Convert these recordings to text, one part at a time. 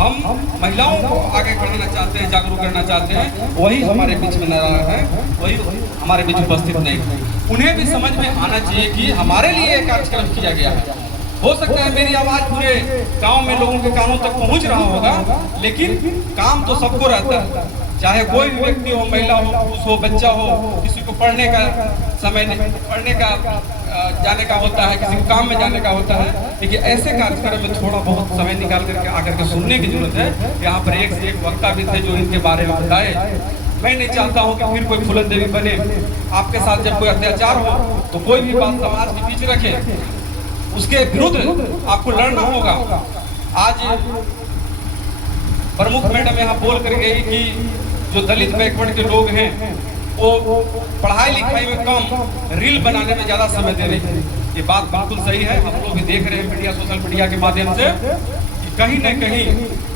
हम महिलाओं को आगे बढ़ाना चाहते हैं, जागरूक करना चाहते हैं, वही हमारे बीच में न रहा है, वही हमारे बीच उपस्थित नहीं। उन्हें भी समझ में आना चाहिए कि हमारे लिए एक कार्यक्रम किया गया है। हो सकता है मेरी आवाज़ पूरे गांव में लोगों के कानों तक पहुंच रहा होगा, लेकिन काम तो सबको रहता है, चाहे कोई भी व्यक्ति हो, महिला हो, पुरुष हो, बच्चा हो, किसी को पढ़ने का समय नहीं, पढ़ने का जाने का होता है, किसी को काम में जाने का होता है। लेकिन ऐसे कार्यक्रम में थोड़ा बहुत समय निकाल करके आकर के सुनने की जरूरत है। यहाँ पर एक से एक वक्ता भी थे जो इनके बारे में बताए। मैं नहीं चाहता हूँ कि फिर कोई फूलन देवी बने। आपके साथ जब कोई अत्याचार हो तो कोई भी बात समाज के बीच रखे, उसके विरुद्ध आपको लड़ना होगा। आज प्रमुख मैडम यहाँ बोल कर गई कि जो दलित बैकवर्ड के लोग हैं वो पढ़ाई लिखाई में कम, रील बनाने में ज्यादा समय दे रहे हैं। ये बात बिल्कुल सही है। हम लोग भी देख रहे हैं मीडिया, सोशल मीडिया के माध्यम से कि कहीं न कहीं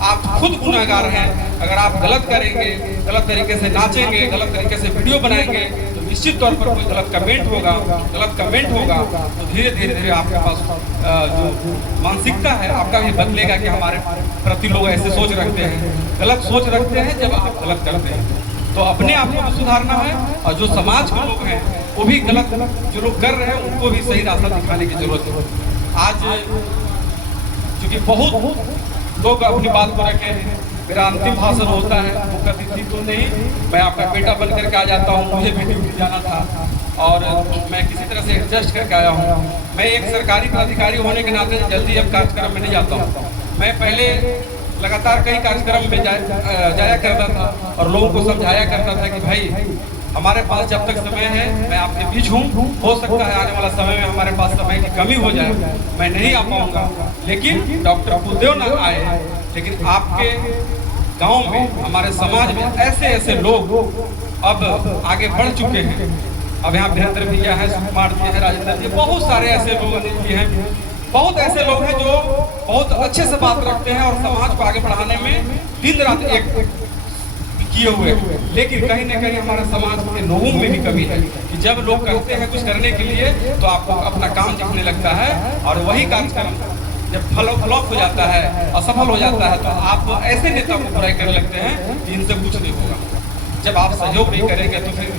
आप खुद गुनहगार हैं। अगर आप गलत करेंगे, गलत तरीके से नाचेंगे, गलत तरीके से वीडियो बनाएंगे तो निश्चित तौर पर कोई गलत कमेंट होगा तो धीरे धीरे आपके पास जो मानसिकता है आपका भी बदलेगा कि हमारे प्रति लोग ऐसे सोच रखते हैं, गलत सोच रखते हैं जब आप गलत करते हैं। तो अपने आप को भी सुधारना है और जो समाज के लोग हैं वो भी गलत जो लोग कर रहे हैं उनको भी सही रास्ता दिखाने की जरूरत है। आज चूंकि बहुत लोग अपनी बात को रखे हैं, मेरा अंतिम भाषण होता है, मुख्य अतिथि तो नहीं, मैं आपका बेटा बन करके आ जाता हूँ। मुझे भी ड्यूटी जाना था और मैं किसी तरह से एडजस्ट करके आया हूँ। मैं एक सरकारी पदाधिकारी होने के नाते जल्दी अब कार्यक्रम में नहीं जाता हूँ। मैं पहले लगातार कई कार्यक्रम में जाया करता था और लोगों को समझाया करता था कि भाई हमारे पास जब तक समय है मैं आपके बीच हूँ। हो सकता है आने वाला समय में हमारे पास समय की कमी हो जाए, मैं नहीं आ पाऊंगा, लेकिन डॉक्टर भूदेव न आए, लेकिन आपके गांव में, हमारे समाज में ऐसे ऐसे लोग अब आगे बढ़ चुके हैं। अब यहाँ वीरेंद्र भैया है, सुकुमार जी है, राजेंद्र जी, बहुत सारे ऐसे लोग भी हैं, बहुत ऐसे लोग हैं जो बहुत अच्छे से बात रखते हैं और समाज को आगे बढ़ाने में दिन रात एक किए हुए। लेकिन कहीं ना कहीं हमारे समाज के लोगों में भी कमी है कि जब लोग कहते हैं कुछ करने के लिए तो आपको अपना काम दिखने लगता है और वही कार्यक्रम जब फ्लॉप हो जाता है, असफल हो जाता है, तो आप ऐसे नेता को बुराई करने लगते हैं कि इनसे कुछ नहीं होगा। जब आप सहयोग नहीं करेंगे तो फिर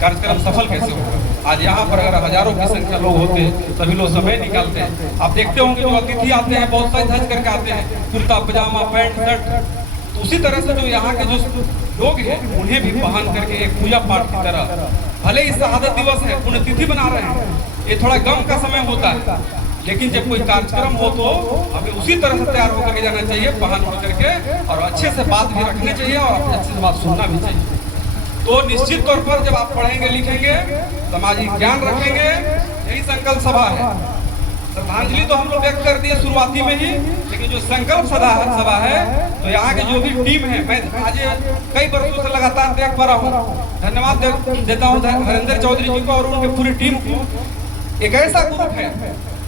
कार्यक्रम सफल कैसे होगा। आज यहाँ पर अगर हजारों की संख्या लोग होते, सभी लोग समय निकालते हैं। आप देखते होंगे जो अतिथि आते हैं बहुत सारे धज करके आते हैं, कुर्ता पजामा पैंट शर्ट। तो उसी तरह से जो यहाँ के जो लोग हैं उन्हें भी पहन करके एक पूजा पाठ की तरह, भले ही शहादत दिवस है, पुण्यतिथि बना रहे हैं, ये थोड़ा गम का समय होता है, लेकिन जब कोई कार्यक्रम हो तो हमें उसी तरह से तैयार होकर के जाना चाहिए, पहन होकर के, और अच्छे से बात भी रखनी चाहिए और अच्छे से बात सुनना भी चाहिए। तो निश्चित तौर पर जब आप पढ़ेंगे लिखेंगे, सामाजिक ज्ञान रखेंगे, यही संकल्प सभा है। श्रद्धांजलि तो हम लोग व्यक्त कर दिए शुरुआती में ही, लेकिन जो संकल्प सभा है तो यहाँ की जो भी टीम है, मैं आज कई वर्षों से लगातार देख पा रहा हूँ। धन्यवाद देता हूँ हरेंद्र चौधरी जी को और उनकी पूरी टीम को। एक ऐसा ग्रुप है,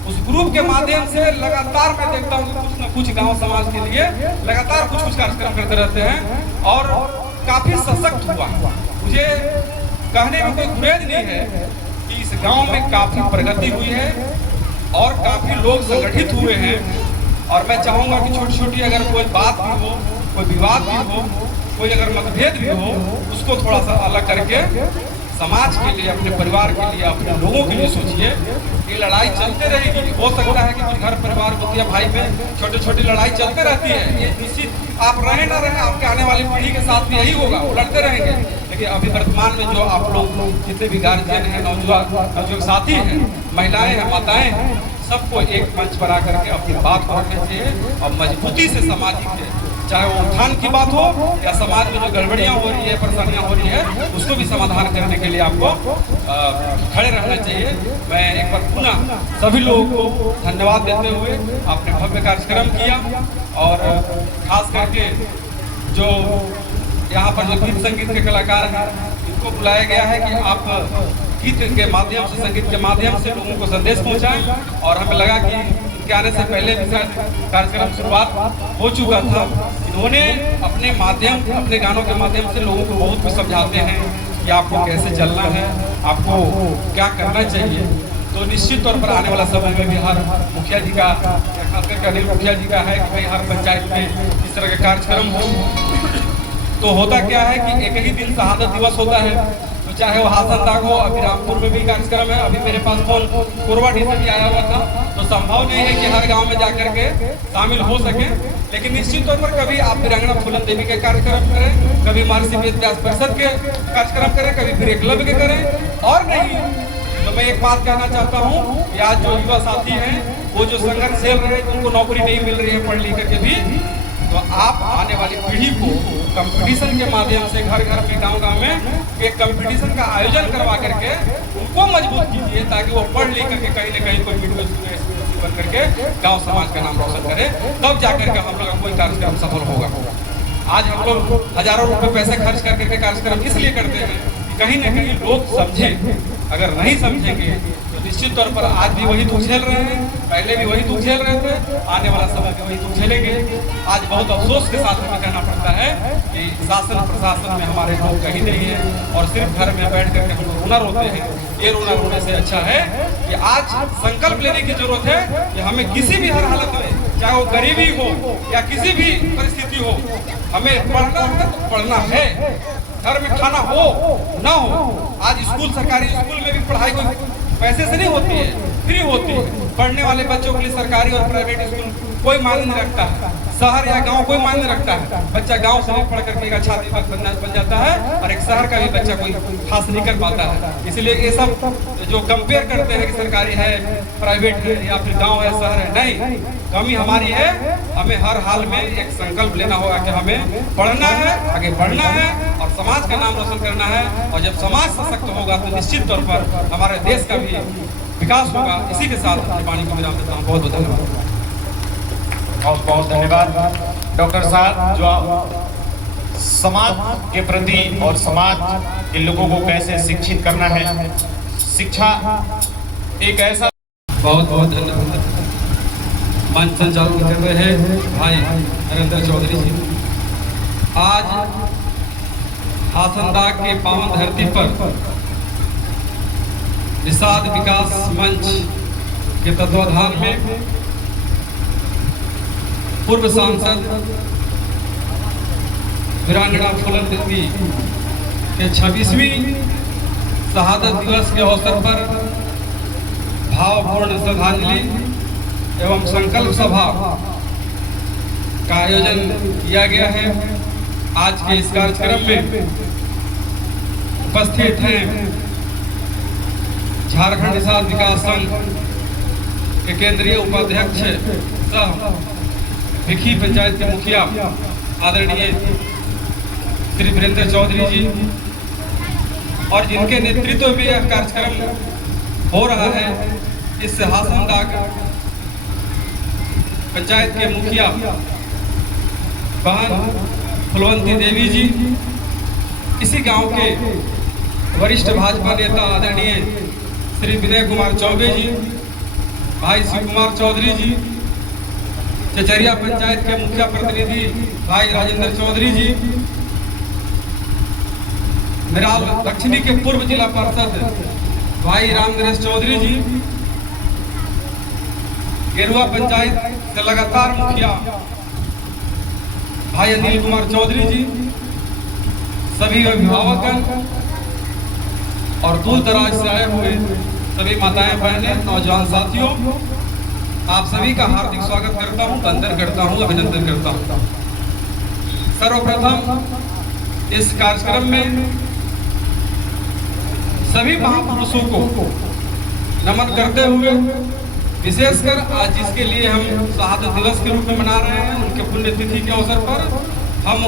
उस ग्रुप के माध्यम से लगातार मैं देखता हूँ कुछ न कुछ गांव समाज के लिए लगातार कुछ कार्यक्रम करते रहते हैं और काफी सशक्त हुआ। मुझे कहने में कोई गुरेज नहीं है कि इस गांव में काफी प्रगति हुई है और काफी लोग संगठित हुए हैं। और मैं चाहूंगा कि छोटी छोटी अगर कोई बात भी हो, कोई विवाद भी हो, कोई अगर मतभेद भी हो, उसको थोड़ा सा अलग करके समाज के लिए, अपने परिवार के लिए, अपने लोगों के लिए सोचिए। ये लड़ाई चलते रहेगी। हो सकता है कि कुछ घर परिवार होती है, भाई बहन, छोटी छोटी लड़ाई चलते रहती है। ये निश्चित आप रहे ना रहे, आपके आने वाली पीढ़ी के साथ भी यही होगा, वो लड़ते रहेंगे। लेकिन अभी वर्तमान में जो आप लोग जितने भी गार्जियन हैं, नौजवान साथी हैं, महिलाएं हैं, माताएं हैं, सबको एक मंच बना करके अपनी बात को रखनी चाहिए और मजबूती से सामाजिक, चाहे वो उत्थान की बात हो या समाज में जो गड़बड़ियाँ हो रही है, परेशानियाँ हो रही है, उसको भी समाधान करने के लिए आपको खड़े रहना चाहिए। मैं एक बार पुनः सभी लोगों को धन्यवाद देते हुए आपने भव्य कार्यक्रम किया और खास करके जो यहाँ पर जो गीत संगीत के कलाकार हैं इनको बुलाया गया है कि आप गीत के माध्यम से, संगीत के माध्यम से लोगों को संदेश पहुँचाएं। और हमें लगा कि इनके आने से पहले भी कार्यक्रम शुरुआत हो चुका था। इन्होंने अपने माध्यम, अपने गानों के माध्यम से लोगों को बहुत कुछ समझाते हैं कि आपको कैसे चलना है, आपको क्या करना चाहिए। तो निश्चित तौर पर आने वाला समय में भी हर मुखिया जी का, खास करके अनिल मुखिया जी का है कि भाई हर पंचायत में इस तरह के कार्यक्रम हो। तो होता क्या है कि एक ही दिन शहादत दिवस होता है, तो चाहे वो हासनदाग हो, अभी रामपुर में भी कार्यक्रम है, अभी मेरे पास फोन कोरवाडी से भी आया हुआ था, तो संभव नहीं है कि हर गांव में जाकर के शामिल हो सके। लेकिन निश्चित तौर पर कभी आप वीरांगना फूलन देवी के कार्यक्रम करें, कभी महर्षि वेदव्यास परिषद के कार्यक्रम करें, कभी फिर एकलव्य के करें। और नहीं तो मैं एक बात कहना चाहता हूँ कि आज जो युवा साथी हैं वो जो संघर्ष झेल रहे हैं, उनको नौकरी नहीं मिल रही है पढ़ लिख करके भी, तो आप आने वाली पीढ़ी को कंपटीशन के माध्यम से घर घर में, गांव गांव में एक कंपटीशन का आयोजन करवा करके उनको मजबूत कीजिए, ताकि वो पढ़ लिख करके कहीं न कहीं कोई वीडियो बन करके गांव समाज का नाम रोशन करे, तब जाकर के हम लोग का कोई कार्यक्रम सफल होगा। आज हम लोग हजारों रुपए पैसे खर्च करके कार्यक्रम इसलिए करते हैं कि कहीं न कहीं लोग समझे। अगर नहीं समझेंगे तो निश्चित तौर पर आज भी वही दुख झेल रहे हैं, पहले भी वही दुख झेल रहे थे, आने वाला समय में वही दुख झेलेंगे। आज बहुत अफसोस के साथ हमें कहना पड़ता है कि शासन प्रशासन में हमारे लोग कहीं नहीं है और सिर्फ घर में बैठ करके हम लोग रोना रोते हैं। ये रोना रोने से अच्छा है कि आज संकल्प लेने की जरूरत है कि हमें किसी भी हर हालत में, चाहे वो गरीबी हो या किसी भी परिस्थिति हो, हमें पढ़ना है तो पढ़ना है। घर में खाना हो ना हो, आज स्कूल, सरकारी स्कूल में भी पढ़ाई कोई पैसे से नहीं होती है, फ्री होती है। पढ़ने वाले बच्चों के लिए सरकारी और प्राइवेट स्कूल कोई मायने नहीं रखता है, शहर या गांव कोई मायने रखता है। बच्चा गांव से भी पढ़ करके एक अच्छा दिमाग बन जाता है और एक शहर का भी बच्चा कोई खास नहीं कर पाता है। इसलिए ये सब जो कंपेयर करते हैं कि सरकारी है, प्राइवेट है या फिर गांव है, शहर है, नहीं, कमी हमारी है। हमें हर हाल में एक संकल्प लेना होगा कि हमें पढ़ना है, आगे बढ़ना है और समाज का नाम रोशन करना है। और जब समाज सशक्त होगा तो निश्चित तौर पर हमारे देश का भी विकास होगा। इसी के साथ अपनी वाणी को विराम देता हूँ। बहुत बहुत धन्यवाद। बहुत बहुत धन्यवाद डॉक्टर साहब, जो समाज के प्रति और समाज के लोगों को कैसे शिक्षित करना है, शिक्षा एक ऐसा। बहुत बहुत धन्यवाद। मंच संचालन कर रहे हैं भाई नरेंद्र चौधरी जी। आज हासनदाग के पावन धरती पर निषाद विकास मंच के तत्वाधान में पूर्व सांसद वीरांगना फूलन देवी के 26वीं शहादत दिवस के अवसर पर भावपूर्ण श्रद्धांजलि एवं संकल्प सभा का आयोजन किया गया है। आज के इस कार्यक्रम में उपस्थित हैं झारखंड निषाद विकास संघ के केंद्रीय उपाध्यक्ष सह भिखी पंचायत के मुखिया आदरणीय श्री वीरेंद्र चौधरी जी, और जिनके नेतृत्व में यह कार्यक्रम हो रहा है। इस हासनदाग पंचायत के मुखिया बहन फुलवंती देवी जी, इसी गांव के वरिष्ठ भाजपा नेता आदरणीय श्री विनय कुमार चौबे जी, भाई शिव कुमार चौधरी जी, चचरिया पंचायत के मुखिया प्रतिनिधि भाई राजेंद्र चौधरी जी, मिराल दक्षिणी के पूर्व जिला पार्षद भाई रामनरेश चौधरी जी, गेरुआ पंचायत के लगातार मुखिया भाई अनिल कुमार चौधरी जी, सभी अभिभावक और दूर दराज से आए हुए सभी माताएं बहनें नौजवान साथियों, आप सभी का हार्दिक स्वागत करता हूं, वंदन करता हूं, अभिनंदन करता हूं। सर्वप्रथम इस कार्यक्रम में सभी महापुरुषों को नमन करते हुए, विशेषकर आज जिसके लिए हम शहादत दिवस के रूप में मना रहे हैं, उनके पुण्यतिथि के अवसर पर हम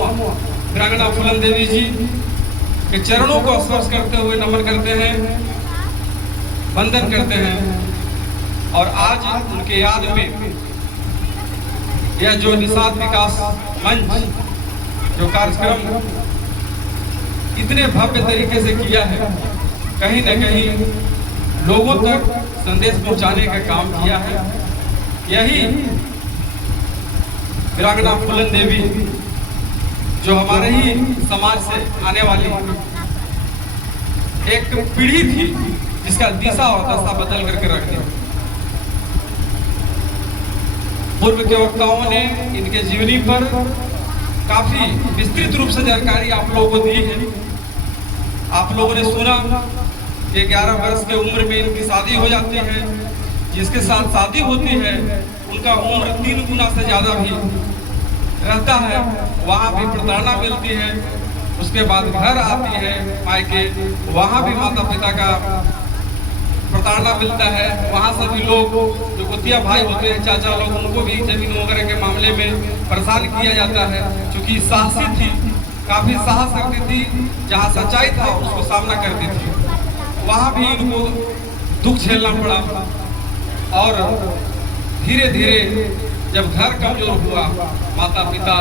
वीरांगना फूलन देवी जी के चरणों को स्पर्श करते हुए नमन करते हैं, वंदन करते हैं। और आज उनके याद में यह जो निषाद विकास मंच जो कार्यक्रम इतने भव्य तरीके से किया है, कहीं न कहीं लोगों तक संदेश पहुंचाने का काम किया है। यही वीरांगना फूलन देवी जो हमारे ही समाज से आने वाली एक पीढ़ी थी, जिसका दिशा और दशा बदल करके रख दिया। पूर्व के वक्ताओं ने इनके जीवनी पर काफी विस्तृत रूप से जानकारी आप लोगों को दी है। आप लोगों ने सुना कि 11 वर्ष की उम्र में इनकी शादी हो जाती है। जिसके साथ शादी होती है उनका उम्र 3 गुना से ज्यादा भी रहता है। वहाँ भी प्रताड़ना मिलती है। उसके बाद घर आती है मायके, वहाँ भी माता पिता का प्रताड़ना मिलता है। वहाँ से भी लोग जो कुतिया भाई होते हैं, चाचा लोग, उनको भी जमीन वगैरह के मामले में परेशान किया जाता है। क्योंकि साहसी थी, काफी साहस रखती थी, जहाँ सच्चाई था उसको सामना करती थी। वहाँ भी इनको दुख झेलना पड़ा। और धीरे धीरे जब घर कमजोर हुआ, माता पिता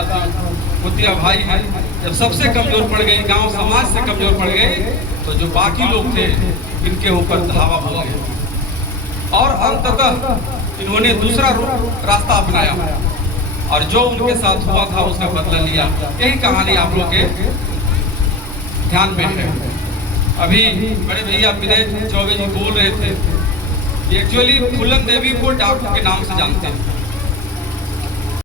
कुतिया भाई है जब सबसे कमजोर पड़ गई, गांव समाज से कमजोर पड़ गए, तो जो बाकी लोग थे इनके ऊपर धावा हो गए। और अंततः इन्होंने दूसरा रास्ता अपनाया और जो उनके साथ हुआ था उसका बदला लिया। यही कहानी आप लोग के ध्यान में है। अभी बड़े भैया विनय चौबे जी बोल रहे थे, एक्चुअली फूलन देवी को डाकू के नाम से जानते हैं।